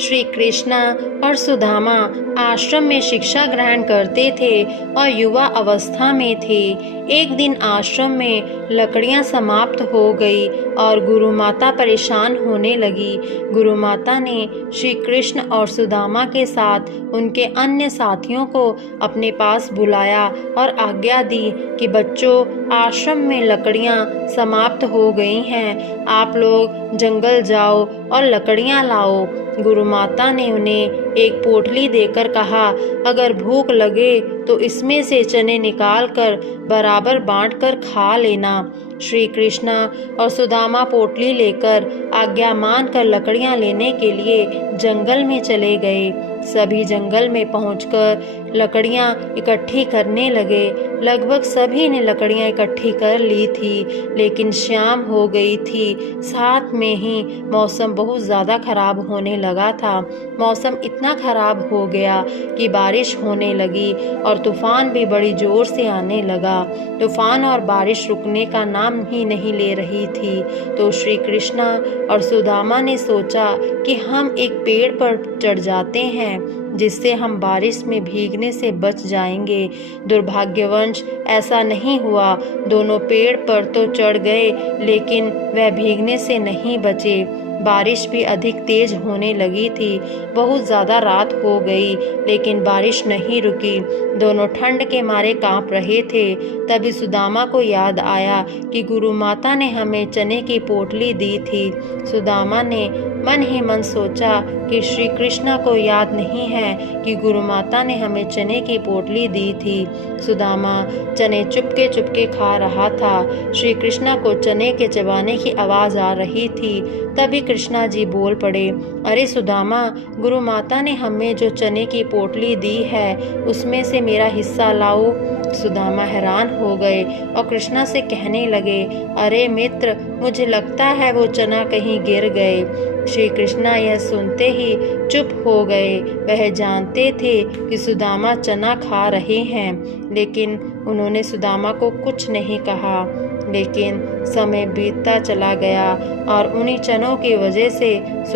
श्री कृष्ण और सुदामा आश्रम में शिक्षा ग्रहण करते थे और युवा अवस्था में थे। एक दिन आश्रम में लकड़ियां समाप्त हो गई और गुरु माता परेशान होने लगी। गुरु माता ने श्री कृष्ण और सुदामा के साथ उनके अन्य साथियों को अपने पास बुलाया और आज्ञा दी कि बच्चों, आश्रम में लकड़ियां समाप्त हो गई हैं, आप लोग जंगल जाओ और लकड़ियां लाओ। गुरु माता ने उन्हें एक पोटली देकर कहा, अगर भूख लगे तो इसमें से चने निकाल कर बराबर बांटकर खा लेना। श्री कृष्ण और सुदामा पोटली लेकर आज्ञा मानकर लकड़ियां लेने के लिए जंगल में चले गए। सभी जंगल में पहुंचकर लकड़ियां इकट्ठी करने लगे। लगभग सभी ने लकड़ियां इकट्ठी कर ली थी, लेकिन शाम हो गई थी। साथ में ही मौसम बहुत ज़्यादा खराब होने लगा था। मौसम इतना खराब हो गया कि बारिश होने लगी और तूफान भी बड़ी ज़ोर से आने लगा। तूफान और बारिश रुकने का नाम ही नहीं ले रही थी। तो श्री कृष्ण और सुदामा ने सोचा कि हम एक पेड़ पर चढ़ जाते हैं, जिससे हम बारिश में भीगने से बच जाएंगे। दुर्भाग्यवश ऐसा नहीं हुआ। दोनों पेड़ पर तो चढ़ गए, लेकिन वह भीगने से नहीं बचे। बारिश भी अधिक तेज होने लगी थी। बहुत ज़्यादा रात हो गई, लेकिन बारिश नहीं रुकी। दोनों ठंड के मारे कांप रहे थे। तभी सुदामा को याद आया कि गुरु माता ने हमें चने की पोटली दी थी। सुदामा ने मन ही मन सोचा कि श्री कृष्ण को याद नहीं है कि गुरु माता ने हमें चने की पोटली दी थी। सुदामा चने चुपके चुपके खा रहा था। श्री कृष्ण को चने के चबाने की आवाज़ आ रही थी। तभी कृष्णा जी बोल पड़े, अरे सुदामा, गुरु माता ने हमें जो चने की पोटली दी है उसमें से मेरा हिस्सा लाओ। सुदामा हैरान हो गए और कृष्णा से कहने लगे, अरे मित्र, मुझे लगता है वो चना कहीं गिर गए। श्री कृष्णा यह सुनते ही चुप हो गए। वह जानते थे कि सुदामा चना खा रहे हैं, लेकिन उन्होंने सुदामा को कुछ नहीं कहा। लेकिन समय बीतता चला गया और उन्हीं चनों की वजह से